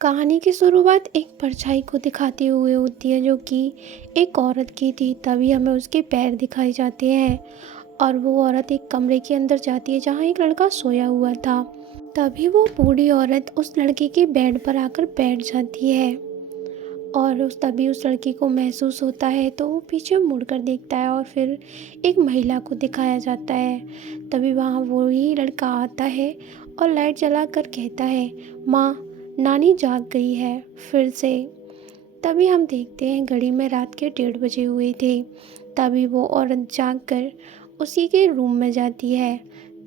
कहानी की शुरुआत एक परछाई को दिखाते हुए होती है जो कि एक औरत की थी। तभी हमें उसके पैर दिखाए जाते हैं और वो औरत एक कमरे के अंदर जाती है जहाँ एक लड़का सोया हुआ था। तभी वो बूढ़ी औरत उस लड़के के बेड पर आकर बैठ जाती है और तभी उस लड़की को महसूस होता है तो वो पीछे मुड़कर देखता है और फिर एक महिला को दिखाया जाता है। तभी वहाँ वही लड़का आता है और लाइट जलाकर कहता है, माँ, नानी जाग गई है फिर से। तभी हम देखते हैं घड़ी में रात के 1:30 बजे हुए थे। तभी वो औरत जाग कर उसी के रूम में जाती है।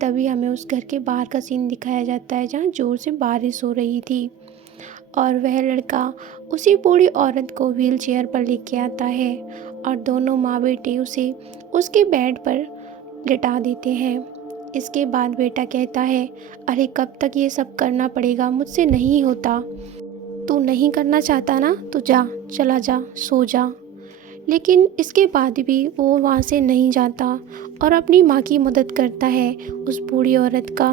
तभी हमें उस घर के बाहर का सीन दिखाया जाता है जहाँ ज़ोर से बारिश हो रही थी और वह लड़का उसी बूढ़ी औरत को व्हील चेयर पर लेके आता है और दोनों माँ बेटे उसे उसके बेड पर लिटा देते हैं। इसके बाद बेटा कहता है, अरे कब तक ये सब करना पड़ेगा, मुझसे नहीं होता। तू नहीं करना चाहता ना तो जा, चला जा, सो जा। लेकिन इसके बाद भी वो वहाँ से नहीं जाता और अपनी माँ की मदद करता है। उस बूढ़ी औरत का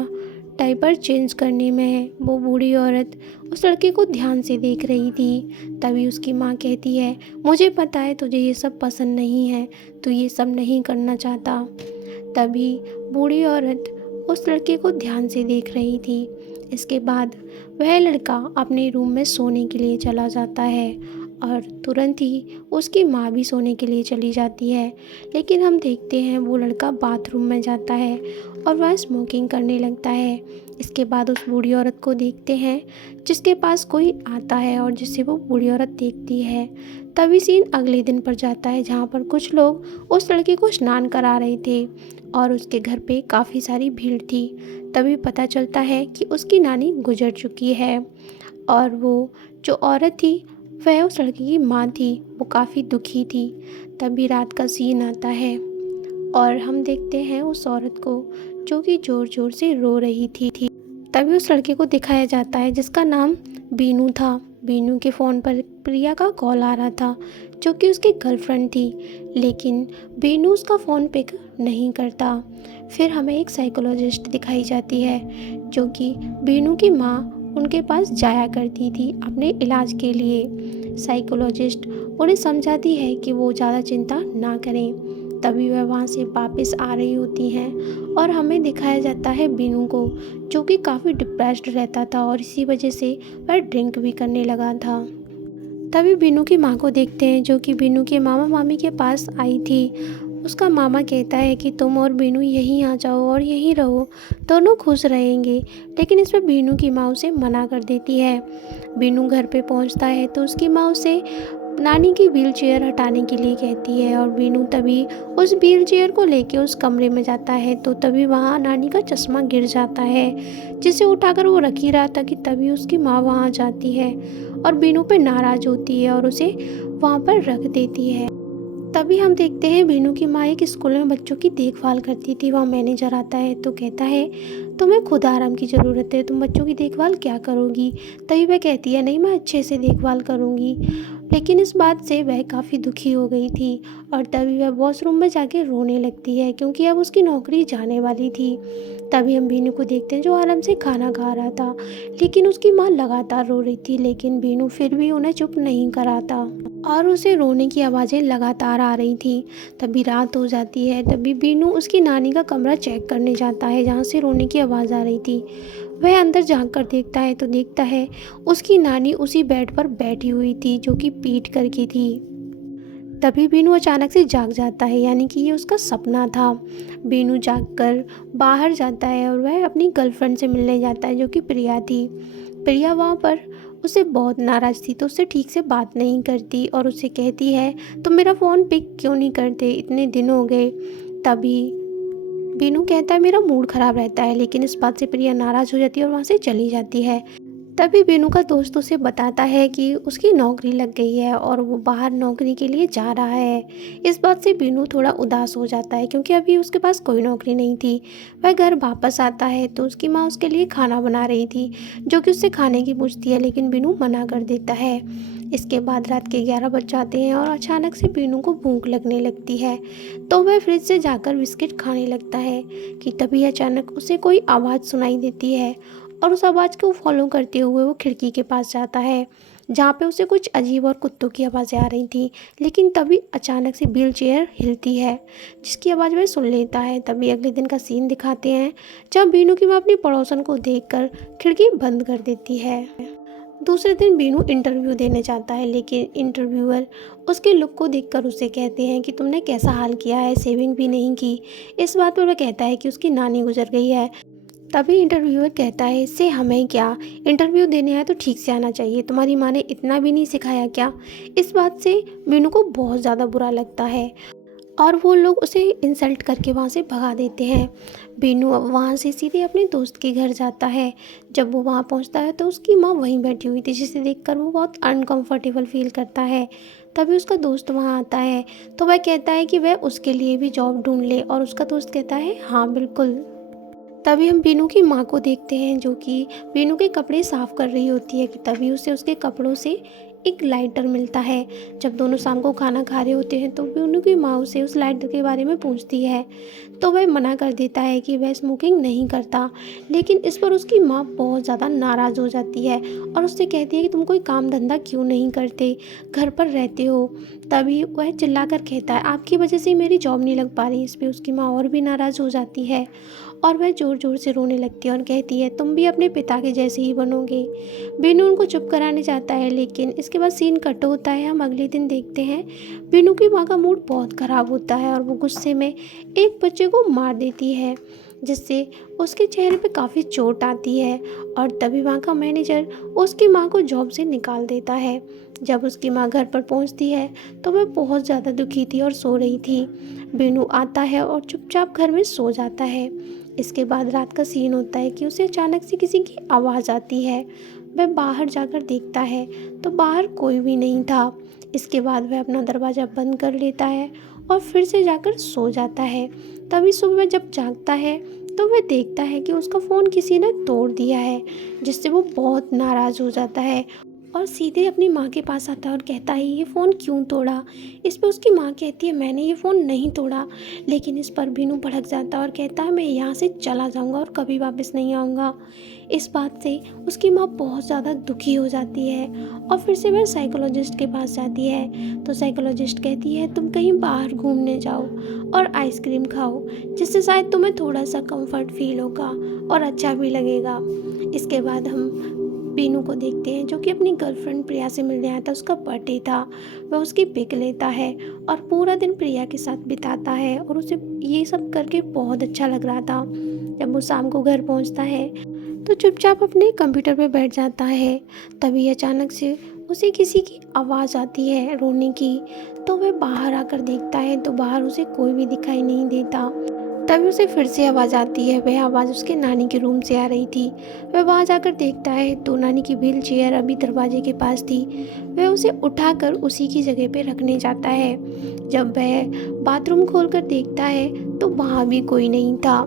डायपर चेंज करने में है। वो बूढ़ी औरत उस लड़के को ध्यान से देख रही थी। तभी उसकी माँ कहती है, मुझे पता है तुझे ये सब पसंद नहीं है, तू ये सब नहीं करना चाहता। तभी बूढ़ी औरत उस लड़के को ध्यान से देख रही थी। इसके बाद वह लड़का अपने रूम में सोने के लिए चला जाता है और तुरंत ही उसकी माँ भी सोने के लिए चली जाती है। लेकिन हम देखते हैं वो लड़का बाथरूम में जाता है और वह स्मोकिंग करने लगता है। इसके बाद उस बूढ़ी औरत को देखते हैं जिसके पास कोई आता है और जिसे वो बूढ़ी औरत देखती है। तभी सीन अगले दिन पर जाता है जहाँ पर कुछ लोग उस लड़के को स्नान करा रहे थे और उसके घर पे काफ़ी सारी भीड़ थी। तभी पता चलता है कि उसकी नानी गुजर चुकी है और वो जो औरत थी वह उस लड़के की माँ थी। वो काफ़ी दुखी थी। तभी रात का सीन आता है और हम देखते हैं उस औरत को जो कि ज़ोर ज़ोर से रो रही थी। तभी उस लड़के को दिखाया जाता है जिसका नाम बीनू था। बीनू के फ़ोन पर प्रिया का कॉल आ रहा था जो कि उसकी गर्लफ्रेंड थी, लेकिन बीनू उसका फ़ोन पिक नहीं करता। फिर हमें एक साइकोलॉजिस्ट दिखाई जाती है जो कि बीनू की माँ उनके पास जाया करती थी अपने इलाज के लिए। साइकोलॉजिस्ट उन्हें समझाती है कि वो ज़्यादा चिंता ना करें। तभी वह वहाँ से वापस आ रही होती हैं और हमें दिखाया जाता है बीनू को जो कि काफ़ी डिप्रेस्ड रहता था और इसी वजह से वह ड्रिंक भी करने लगा था। तभी बीनू की माँ को देखते हैं जो कि बीनू के मामा मामी के पास आई थी। उसका मामा कहता है कि तुम और बीनू यहीं आ जाओ और यहीं रहो, दोनों खुश रहेंगे। लेकिन इस पर बीनू की माँ उसे मना कर देती है। बीनू घर पे पहुंचता है तो उसकी माँ उसे नानी की व्हील चेयर हटाने के लिए कहती है और बीनू तभी उस व्हील चेयर को लेके उस कमरे में जाता है तो तभी वहाँ नानी का चश्मा गिर जाता है जिसे उठाकर वो रख ही रहा था कि तभी उसकी माँ वहाँ जाती है और बीनू पे नाराज़ होती है और उसे वहाँ पर रख देती है। तभी हम देखते हैं बीनू की माँ एक स्कूल में बच्चों की देखभाल करती थी। वहाँ मैनेजर आता है तो कहता है, तुम्हें खुद आराम की ज़रूरत है, तुम बच्चों की देखभाल क्या करोगी। तभी वह कहती है, नहीं, मैं अच्छे से देखभाल करूँगी। लेकिन इस बात से वह काफ़ी दुखी हो गई थी और तभी वह वॉशरूम में जाके रोने लगती है क्योंकि अब उसकी नौकरी जाने वाली थी। तभी हम बीनू को देखते हैं जो आराम से खाना खा रहा था, लेकिन उसकी माँ लगातार रो रही थी, लेकिन बीनू फिर भी उन्हें चुप नहीं कराता और उसे रोने की आवाज़ें लगातार आ रही थी। तभी रात हो जाती है। तभी बीनू उसकी नानी का कमरा चेक करने जाता है जहाँ से रोने की आवाज़ आ रही थी। वह अंदर झांक कर देखता है तो देखता है उसकी नानी उसी बेड पर बैठी हुई थी जो कि पीट करके थी। तभी बीनू अचानक से जाग जाता है, यानी कि ये उसका सपना था। बीनू जागकर बाहर जाता है और वह अपनी गर्लफ्रेंड से मिलने जाता है जो कि प्रिया थी। प्रिया वहाँ पर उससे बहुत नाराज़ थी तो उससे ठीक से बात नहीं करती और उसे कहती है, तुम मेरा फ़ोन पिक क्यों नहीं करते, इतने दिन हो गए। तभी बीनू कहता है, मेरा मूड ख़राब रहता है, लेकिन इस बात से प्रिया नाराज़ हो जाती है और वहाँ से चली जाती है। तभी बीनू का दोस्त उसे बताता है कि उसकी नौकरी लग गई है और वो बाहर नौकरी के लिए जा रहा है। इस बात से बीनू थोड़ा उदास हो जाता है क्योंकि अभी उसके पास कोई नौकरी नहीं थी। वह घर वापस आता है तो उसकी माँ उसके लिए खाना बना रही थी जो कि उससे खाने की पूछती है, लेकिन बीनू मना कर देता है। इसके बाद रात के 11 बज जाते हैं और अचानक से बीनू को भूख लगने लगती है तो वह फ्रिज से जाकर बिस्किट खाने लगता है कि तभी अचानक उसे कोई आवाज़ सुनाई देती है और उस आवाज़ को फॉलो करते हुए वो खिड़की के पास जाता है, जहाँ पे उसे कुछ अजीब और कुत्तों की आवाज़ें आ रही थी। लेकिन तभी अचानक से व्हील चेयर हिलती है, जिसकी आवाज़ वह सुन लेता है। तभी अगले दिन का सीन दिखाते हैं, जब बीनू की माँ अपनी पड़ोसन को देखकर खिड़की बंद कर देती है। दूसरे दिन बीनू इंटरव्यू देने जाता है, लेकिन इंटरव्यूअर उसके लुक को देखकर उसे कहते हैं कि तुमने कैसा हाल किया है, सेविंग भी नहीं की। इस बात पर वह कहता है कि उसकी नानी गुजर गई है। तभी इंटरव्यूअर कहता है, इससे हमें क्या, इंटरव्यू देने आए तो ठीक से आना चाहिए, तुम्हारी माँ ने इतना भी नहीं सिखाया क्या। इस बात से बीनू को बहुत ज़्यादा बुरा लगता है और वो लोग उसे इंसल्ट करके वहाँ से भगा देते हैं। बीनू अब वहाँ से सीधे अपने दोस्त के घर जाता है। जब वो वहाँ पहुँचता है तो उसकी माँ वहीं बैठी हुई थी, जिसे देखकर वो बहुत अनकंफर्टेबल फील करता है। तभी उसका दोस्त वहाँ आता है, तो वह कहता है कि वह उसके लिए भी जॉब ढूंढ ले, और उसका दोस्त कहता है हाँ बिल्कुल। तभी हम बीनू की माँ को देखते हैं, जो कि बीनू के कपड़े साफ़ कर रही होती है कि तभी उसे उसके कपड़ों से एक लाइटर मिलता है। जब दोनों शाम को खाना खा रहे होते हैं तो बीनू की माँ उसे उस लाइटर के बारे में पूछती है, तो वह मना कर देता है कि वह स्मोकिंग नहीं करता। लेकिन इस पर उसकी माँ बहुत ज़्यादा नाराज़ हो जाती है और उससे कहती है कि तुम कोई काम धंधा क्यों नहीं करते, घर पर रहते हो। तभी वह चिल्लाकर कहता है, आपकी वजह से मेरी जॉब नहीं लग पा रही। इस पर उसकी माँ और भी नाराज़ हो जाती है और वह ज़ोर ज़ोर से रोने लगती है और कहती है, तुम भी अपने पिता के जैसे ही बनोगे। बीनू उनको चुप कराने जाता है, लेकिन इसके बाद सीन कट होता है। हम अगले दिन देखते हैं, बीनू की माँ का मूड बहुत ख़राब होता है और वो गुस्से में एक बच्चे को मार देती है, जिससे उसके चेहरे पे काफ़ी चोट आती है। और तभी वहाँ का मैनेजर उसकी माँ को जॉब से निकाल देता है। जब उसकी माँ घर पर पहुँचती है तो वह बहुत ज़्यादा दुखी थी और सो रही थी। बीनू आता है और चुपचाप घर में सो जाता है। इसके बाद रात का सीन होता है कि उसे अचानक से किसी की आवाज़ आती है। वह बाहर जाकर देखता है तो बाहर कोई भी नहीं था। इसके बाद वह अपना दरवाज़ा बंद कर लेता है और फिर से जाकर सो जाता है। तभी सुबह जब जागता है तो वह देखता है कि उसका फ़ोन किसी ने तोड़ दिया है, जिससे वो बहुत नाराज़ हो जाता है और सीधे अपनी माँ के पास आता है और कहता है, ये फ़ोन क्यों तोड़ा। इस पर उसकी माँ कहती है, मैंने ये फ़ोन नहीं तोड़ा। लेकिन इस पर बीनू भड़क जाता है और कहता है, मैं यहाँ से चला जाऊँगा और कभी वापस नहीं आऊँगा। इस बात से उसकी माँ बहुत ज़्यादा दुखी हो जाती है और फिर से वह साइकोलॉजिस्ट के पास जाती है। तो साइकोलॉजिस्ट कहती है, तुम कहीं बाहर घूमने जाओ और आइसक्रीम खाओ, जिससे शायद तुम्हें थोड़ा सा कंफर्ट फील होगा और अच्छा भी लगेगा। इसके बाद हम बीनू को देखते हैं, जो कि अपनी गर्लफ्रेंड प्रिया से मिलने आया था। उसका बर्थडे था, वह उसकी पिक लेता है और पूरा दिन प्रिया के साथ बिताता है और उसे ये सब करके बहुत अच्छा लग रहा था। जब वो शाम को घर पहुंचता है तो चुपचाप अपने कंप्यूटर पे बैठ जाता है। तभी अचानक से उसे किसी की आवाज़ आती है रोने की, तो वह बाहर आकर देखता है तो बाहर उसे कोई भी दिखाई नहीं देता। तभी उसे फिर से आवाज़ आती है। वह आवाज़ उसके नानी के रूम से आ रही थी। वह वहाँ जाकर देखता है तो नानी की व्हील चेयर अभी दरवाजे के पास थी। वह उसे उठाकर उसी की जगह पे रखने जाता है। जब वह बाथरूम खोलकर देखता है तो वहाँ भी कोई नहीं था।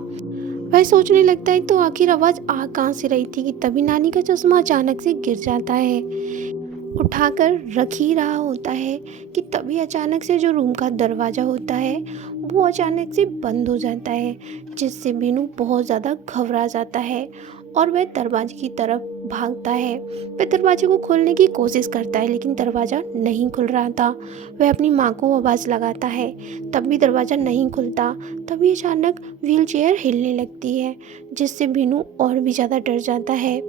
वह सोचने लगता है तो आखिर आवाज़ आ कहाँ से रही थी कि तभी नानी का चश्मा अचानक से गिर जाता है। उठाकर रख ही रहा होता है कि तभी अचानक से जो रूम का दरवाज़ा होता है वो अचानक से बंद हो जाता है, जिससे बीनू बहुत ज़्यादा घबरा जाता है और वह दरवाजे की तरफ भागता है। वह दरवाजे को खोलने की कोशिश करता है, लेकिन दरवाज़ा नहीं खुल रहा था। वह अपनी माँ को आवाज़ लगाता है, तब भी दरवाज़ा नहीं खुलता। तभी अचानक व्हील चेयर हिलने लगती है, जिससे बीनू और भी ज़्यादा डर जाता है।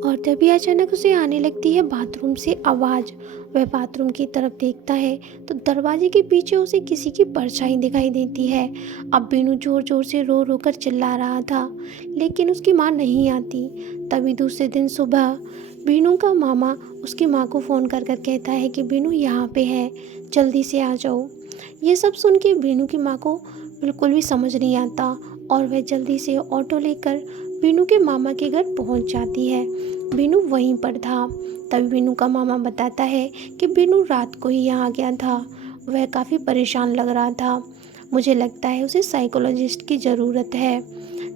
और तभी अचानक उसे आने लगती है बाथरूम से आवाज़। वह बाथरूम की तरफ देखता है तो दरवाजे के पीछे उसे किसी की परछाई दिखाई देती है। अब बीनू ज़ोर ज़ोर से रो रो कर चिल्ला रहा था, लेकिन उसकी माँ नहीं आती। तभी दूसरे दिन सुबह बीनू का मामा उसकी माँ को फ़ोन कर कर कहता है कि बीनू यहाँ पे है, जल्दी से आ जाओ। ये सब सुन के बीनू की माँ को बिल्कुल भी समझ नहीं आता और वह जल्दी से ऑटो लेकर बीनू के मामा के घर पहुंच जाती है। बीनू वहीं पर था। तभी बीनू का मामा बताता है कि बीनू रात को ही यहाँ आ गया था। वह काफ़ी परेशान लग रहा था। मुझे लगता है उसे साइकोलॉजिस्ट की ज़रूरत है।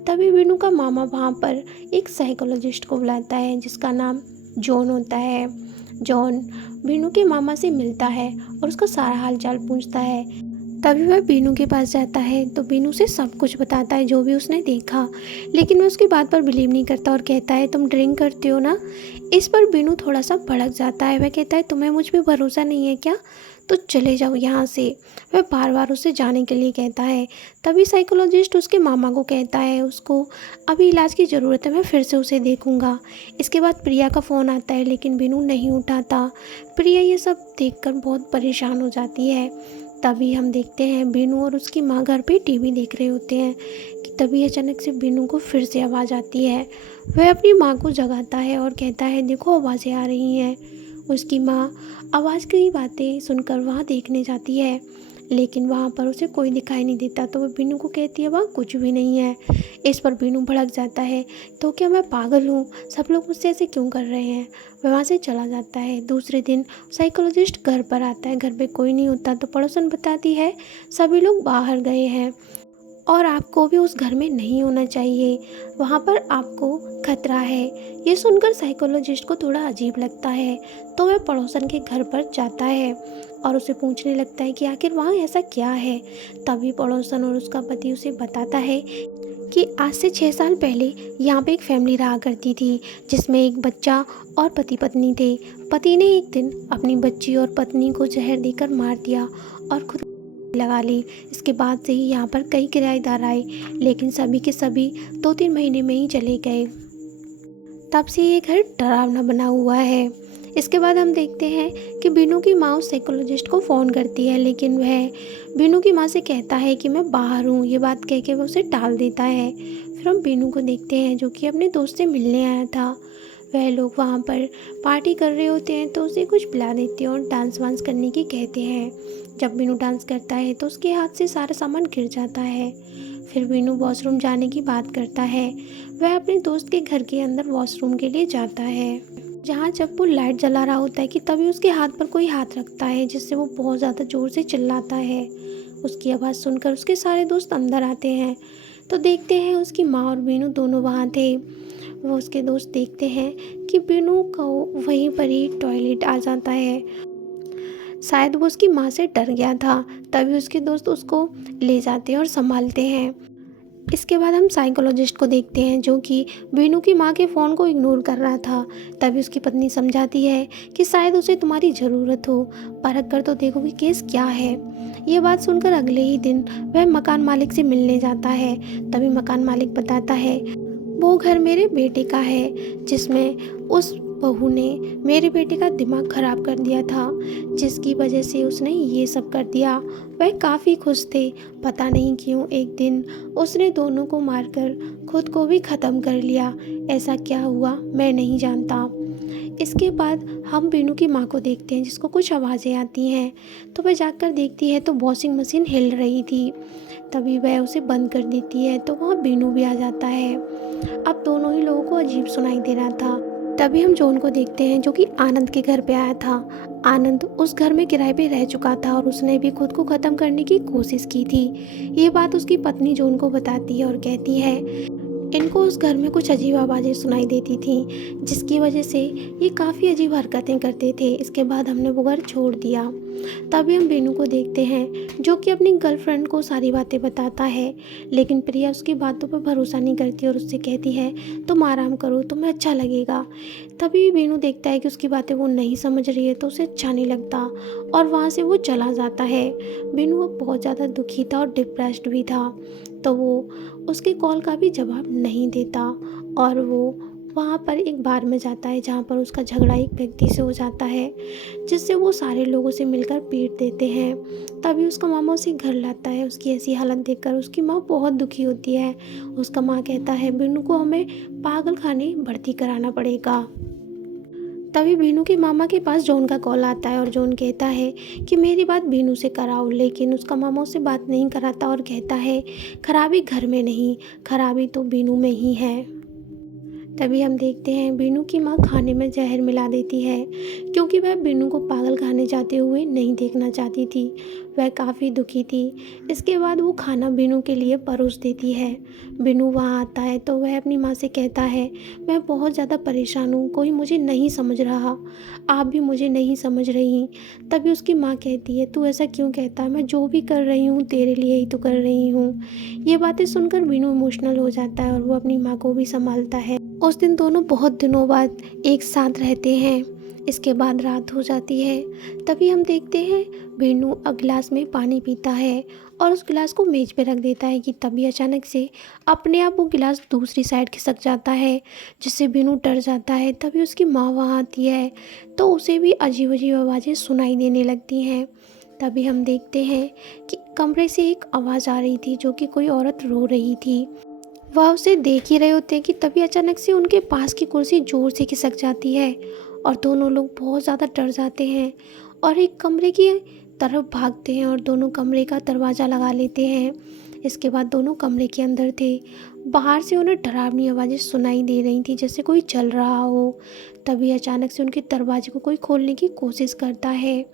तभी बीनू का मामा वहाँ पर एक साइकोलॉजिस्ट को बुलाता है, जिसका नाम जॉन होता है। जॉन बीनू के मामा से मिलता है और उसका सारा हाल चाल पूछता है। तभी वह बीनू के पास जाता है तो बीनू से सब कुछ बताता है जो भी उसने देखा, लेकिन वह उसकी बात पर बिलीव नहीं करता और कहता है तुम ड्रिंक करते हो ना। इस पर बीनू थोड़ा सा भड़क जाता है। वह कहता है तुम्हें मुझ पे भरोसा नहीं है क्या, तो चले जाओ यहाँ से। वह बार बार उसे जाने के लिए कहता है। तभी साइकोलॉजिस्ट उसके मामा को कहता है उसको अभी इलाज की ज़रूरत है, मैं फिर से उसे देखूंगा। इसके बाद प्रिया का फ़ोन आता है लेकिन बीनू नहीं उठाता। प्रिया ये सब देखकर बहुत परेशान हो जाती है। तभी हम देखते हैं बीनू और उसकी माँ घर पे टीवी देख रहे होते हैं कि तभी अचानक से बीनू को फिर से आवाज़ आती है। वह अपनी माँ को जगाता है और कहता है देखो आवाज़ें आ रही हैं। उसकी माँ आवाज़ की बातें सुनकर वहाँ देखने जाती है लेकिन वहाँ पर उसे कोई दिखाई नहीं देता, तो वह बीनू को कहती है वहाँ कुछ भी नहीं है। इस पर बीनू भड़क जाता है, तो क्या मैं पागल हूँ, सब लोग मुझसे ऐसे क्यों कर रहे हैं। वह वहाँ से चला जाता है। दूसरे दिन साइकोलॉजिस्ट घर पर आता है। घर पे कोई नहीं होता तो पड़ोसन बताती है सभी लोग बाहर गए हैं और आपको भी उस घर में नहीं होना चाहिए, वहाँ पर आपको खतरा है। ये सुनकर साइकोलॉजिस्ट को थोड़ा अजीब लगता है तो वह पड़ोसन के घर पर जाता है और उसे पूछने लगता है कि आखिर वहाँ ऐसा क्या है। तभी पड़ोसन और उसका पति उसे बताता है कि आज से 6 साल पहले यहाँ पे एक फैमिली रहा करती थी जिसमें एक बच्चा और पति पत्नी थे। पति ने एक दिन अपनी बच्ची और पत्नी को जहर देकर मार दिया और खुद लगा ली। इसके बाद से ही यहाँ पर कई किराएदार आए लेकिन सभी के सभी 2-3 महीने में ही चले गए। तब से ये घर डरावना बना हुआ है। इसके बाद हम देखते हैं कि बीनू की माँ उस साइकोलॉजिस्ट को फ़ोन करती है लेकिन वह बीनू की माँ से कहता है कि मैं बाहर हूँ। ये बात कह के वह उसे टाल देता है। फिर हम बीनू को देखते हैं जो कि अपने दोस्त से मिलने आया था। वह लोग वहाँ पर पार्टी कर रहे होते हैं तो उसे कुछ पिला देते हैं और डांस वांस करने की कहते हैं। जब बीनू डांस करता है तो उसके हाथ से सारा सामान गिर जाता है। फिर बीनू वॉशरूम जाने की बात करता है। वह अपने दोस्त के घर के अंदर वॉशरूम के लिए जाता है जहाँ जब वो लाइट जला रहा होता है कि तभी उसके हाथ पर कोई हाथ रखता है जिससे वो बहुत ज़्यादा ज़ोर से चिल्लाता है। उसकी आवाज़ सुनकर उसके सारे दोस्त अंदर आते हैं तो देखते हैं उसकी माँ और बीनू दोनों वहाँ थे। वो उसके दोस्त देखते हैं कि बीनू को वहीं पर ही टॉयलेट आ जाता है। शायद वो उसकी माँ से डर गया था, तभी उसके दोस्त उसको ले जाते हैं और संभालते हैं। इसके बाद हम साइकोलॉजिस्ट को देखते हैं जो कि बीनू की माँ के फ़ोन को इग्नोर कर रहा था। तभी उसकी पत्नी समझाती है कि शायद उसे तुम्हारी ज़रूरत हो, परख कर तो देखो कि केस क्या है। ये बात सुनकर अगले ही दिन वह मकान मालिक से मिलने जाता है। तभी मकान मालिक बताता है वो घर मेरे बेटे का है जिसमें उस बहू ने मेरे बेटे का दिमाग ख़राब कर दिया था जिसकी वजह से उसने ये सब कर दिया। वह काफ़ी खुश थे, पता नहीं क्यों एक दिन उसने दोनों को मारकर खुद को भी ख़त्म कर लिया। ऐसा क्या हुआ मैं नहीं जानता। इसके बाद हम बीनू की माँ को देखते हैं जिसको कुछ आवाज़ें आती हैं तो वह जाकर देखती है तो वॉशिंग मशीन हिल रही थी। तभी वह उसे बंद कर देती है तो वहाँ बीनू भी आ जाता है। अब दोनों ही लोगों को अजीब सुनाई दे रहा था। तभी हम जॉन को देखते हैं जो कि आनंद के घर पे आया था। आनंद उस घर में किराए पे रह चुका था और उसने भी खुद को ख़त्म करने की कोशिश की थी। ये बात उसकी पत्नी जॉन को बताती है और कहती है इनको उस घर में कुछ अजीब आवाज़ें सुनाई देती थी जिसकी वजह से ये काफ़ी अजीब हरकतें करते थे। इसके बाद हमने वो घर छोड़ दिया। तभी हम बीनू को देखते हैं जो कि अपनी गर्लफ्रेंड को सारी बातें बताता है लेकिन प्रिया उसकी बातों पर भरोसा नहीं करती और उससे कहती है तुम आराम करो, तुम्हें अच्छा लगेगा। तभी बीनू देखता है कि उसकी बातें वो नहीं समझ रही है तो उसे अच्छा नहीं लगता और वहाँ से वो चला जाता है। बीनू अब बहुत ज़्यादा दुखी था और डिप्रेस्ड भी था तो वो उसके कॉल का भी जवाब नहीं देता और वो वहाँ पर एक बार में जाता है जहाँ पर उसका झगड़ा एक व्यक्ति से हो जाता है जिससे वो सारे लोगों से मिलकर पीट देते हैं। तभी उसका मामा उसे घर लाता है। उसकी ऐसी हालत देखकर उसकी माँ बहुत दुखी होती है। उसका माँ कहता है बीनू को हमें पागल खाने भर्ती कराना पड़ेगा। तभी बीनू के मामा के पास जॉन का कॉल आता है और जॉन कहता है कि मेरी बात बीनू से कराओ, लेकिन उसका मामा उससे बात नहीं कराता और कहता है खराबी घर में नहीं, खराबी तो बीनू में ही है। तभी हम देखते हैं बीनू की माँ खाने में जहर मिला देती है क्योंकि वह बीनू को पागल खाने जाते हुए नहीं देखना चाहती थी। वह काफ़ी दुखी थी। इसके बाद वो खाना बीनू के लिए परोस देती है। बीनू वहाँ आता है तो वह अपनी माँ से कहता है, मैं बहुत ज़्यादा परेशान हूँ, कोई मुझे नहीं समझ रहा, आप भी मुझे नहीं समझ रही। तभी उसकी माँ कहती है, तू ऐसा क्यों कहता है, मैं जो भी कर रही हूँ तेरे लिए ही तो कर रही हूँ। ये बातें सुनकर बीनू इमोशनल हो जाता है और वो अपनी माँ को भी संभालता है। उस दिन दोनों बहुत दिनों बाद एक साथ रहते हैं। इसके बाद रात हो जाती है। तभी हम देखते हैं बीनू गिलास में पानी पीता है और उस गिलास को मेज पे रख देता है कि तभी अचानक से अपने आप वो गिलास दूसरी साइड खिसक जाता है, जिससे बीनू डर जाता है। तभी उसकी माँ वहाँ आती है तो उसे भी अजीब अजीब आवाज़ें सुनाई देने लगती हैं। तभी हम देखते हैं कि कमरे से एक आवाज़ आ रही थी, जो कि कोई औरत रो रही थी। वह उसे देख ही रहे होते हैं कि तभी अचानक से उनके पास की कुर्सी ज़ोर से खिसक जाती है और दोनों लोग बहुत ज़्यादा डर जाते हैं और एक कमरे की तरफ भागते हैं और दोनों कमरे का दरवाज़ा लगा लेते हैं। इसके बाद दोनों कमरे के अंदर थे। बाहर से उन्हें डरावनी आवाज़ें सुनाई दे रही थी, जैसे कोई चल रहा हो। तभी अचानक से उनके दरवाजे को कोई खोलने की कोशिश करता है।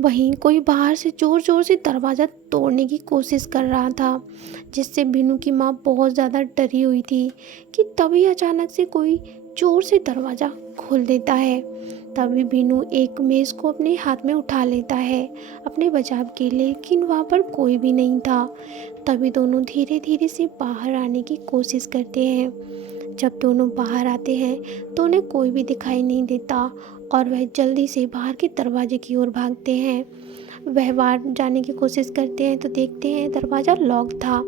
वहीं कोई बाहर से ज़ोर ज़ोर से दरवाज़ा तोड़ने की कोशिश कर रहा था, जिससे बीनू की माँ बहुत ज़्यादा डरी हुई थी कि तभी अचानक से कोई ज़ोर से दरवाज़ा खोल देता है। तभी बीनू एक मेज़ को अपने हाथ में उठा लेता है अपने बचाव के लिए, लेकिन वहाँ पर कोई भी नहीं था। तभी दोनों धीरे धीरे से बाहर आने की कोशिश करते हैं। जब दोनों बाहर आते हैं तो उन्हें कोई भी दिखाई नहीं देता और वह जल्दी से बाहर के दरवाजे की ओर भागते हैं। वह बाहर जाने की कोशिश करते हैं तो देखते हैं दरवाज़ा लॉक था।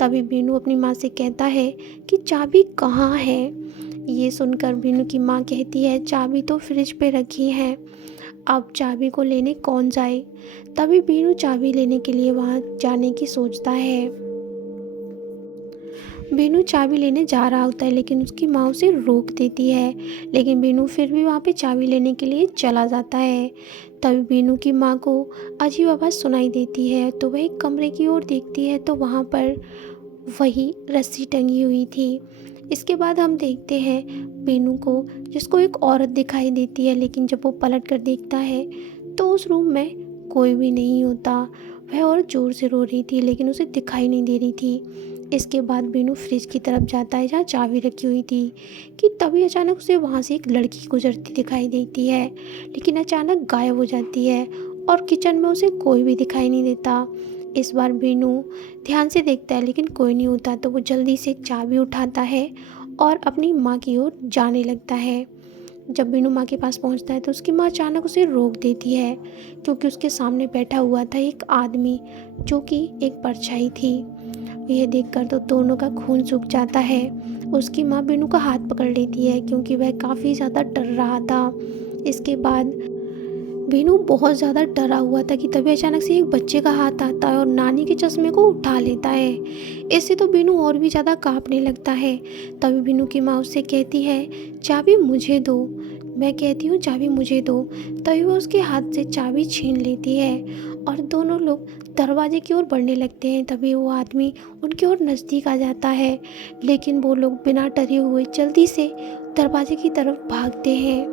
तभी बीनू अपनी माँ से कहता है कि चाबी कहाँ है। ये सुनकर बीनू की माँ कहती है, चाबी तो फ्रिज पे रखी है, अब चाबी को लेने कौन जाए। तभी बीनू चाबी लेने के लिए वहाँ जाने की सोचता है। बीनू चाबी लेने जा रहा होता है, लेकिन उसकी माँ उसे रोक देती है। लेकिन बीनू फिर भी वहाँ पे चाबी लेने के लिए चला जाता है। तभी बीनू की माँ को अजीब आवाज़ सुनाई देती है तो वह एक कमरे की ओर देखती है तो वहाँ पर वही रस्सी टंगी हुई थी। इसके बाद हम देखते हैं बीनू को, जिसको एक औरत दिखाई देती है, लेकिन जब वो पलट कर देखता है तो उस रूम में कोई भी नहीं होता। वह औरत ज़ोर से रो रही थी लेकिन उसे दिखाई नहीं दे रही थी। इसके बाद बीनू फ्रिज की तरफ जाता है जहाँ चाबी रखी हुई थी कि तभी अचानक उसे वहाँ से एक लड़की गुजरती दिखाई देती है, लेकिन अचानक गायब हो जाती है और किचन में उसे कोई भी दिखाई नहीं देता। इस बार बीनू ध्यान से देखता है लेकिन कोई नहीं होता तो वो जल्दी से चाबी उठाता है और अपनी माँ की ओर जाने लगता है। जब बीनू माँ के पास पहुँचता है तो उसकी माँ अचानक उसे रोक देती है, क्योंकि उसके सामने बैठा हुआ था एक आदमी, जो कि एक परछाई थी। यह देखकर तो दोनों का खून सूख जाता है। उसकी माँ बीनू का हाथ पकड़ लेती है क्योंकि वह काफ़ी ज़्यादा डर रहा था। इसके बाद बीनू बहुत ज़्यादा डरा हुआ था कि तभी अचानक से एक बच्चे का हाथ आता है और नानी के चश्मे को उठा लेता है। इससे तो बीनू और भी ज़्यादा कांपने लगता है। तभी बीनू की माँ उससे कहती है, चाबी मुझे दो। मैं कहती हूँ चाबी मुझे दो। तभी वो उसके हाथ से चाबी छीन लेती है और दोनों लोग दरवाजे की ओर बढ़ने लगते हैं। तभी वो आदमी उनकी ओर नज़दीक आ जाता है, लेकिन वो लोग बिना डरे हुए जल्दी से दरवाजे की तरफ भागते हैं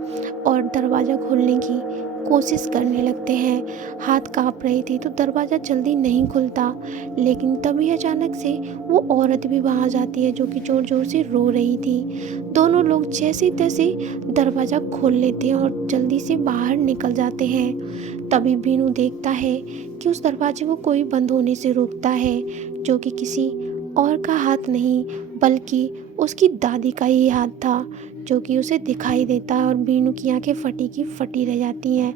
और दरवाज़ा खोलने की कोशिश करने लगते हैं। हाथ काँप रही थी तो दरवाज़ा जल्दी नहीं खुलता, लेकिन तभी अचानक से वो औरत भी वहाँ आ जाती है, जो कि ज़ोर ज़ोर से रो रही थी। दोनों लोग जैसे तैसे दरवाज़ा खोल लेते हैं और जल्दी से बाहर निकल जाते हैं। तभी बीनू देखता है कि उस दरवाजे को कोई बंद होने से रोकता है, जो कि किसी और का हाथ नहीं बल्कि उसकी दादी का ही हाथ था, जो कि उसे दिखाई देता है और बीनू की आंखें फटी की फटी रह जाती हैं।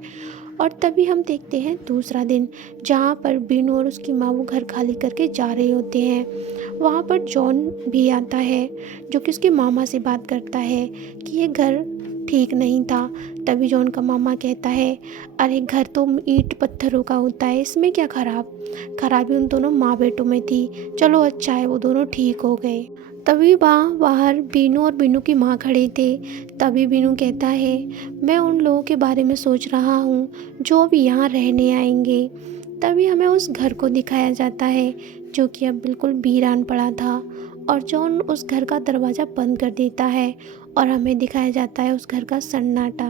और तभी हम देखते हैं दूसरा दिन, जहाँ पर बीनू और उसकी माँ वो घर खाली करके जा रहे होते हैं। वहाँ पर जॉन भी आता है, जो कि उसके मामा से बात करता है कि ये घर ठीक नहीं था। तभी जॉन का मामा कहता है, अरे घर तो ईंट पत्थरों का होता है, इसमें क्या खराबी उन दोनों माँ बेटों में थी। चलो अच्छा है वो दोनों ठीक हो गए। तभी वहाँ बाहर बीनू और बीनू की माँ खड़े थे। तभी बीनू कहता है, मैं उन लोगों के बारे में सोच रहा हूँ जो अब यहाँ रहने आएंगे। तभी हमें उस घर को दिखाया जाता है, जो कि अब बिल्कुल वीरान पड़ा था, और जॉन उस घर का दरवाज़ा बंद कर देता है और हमें दिखाया जाता है उस घर का सन्नाटा।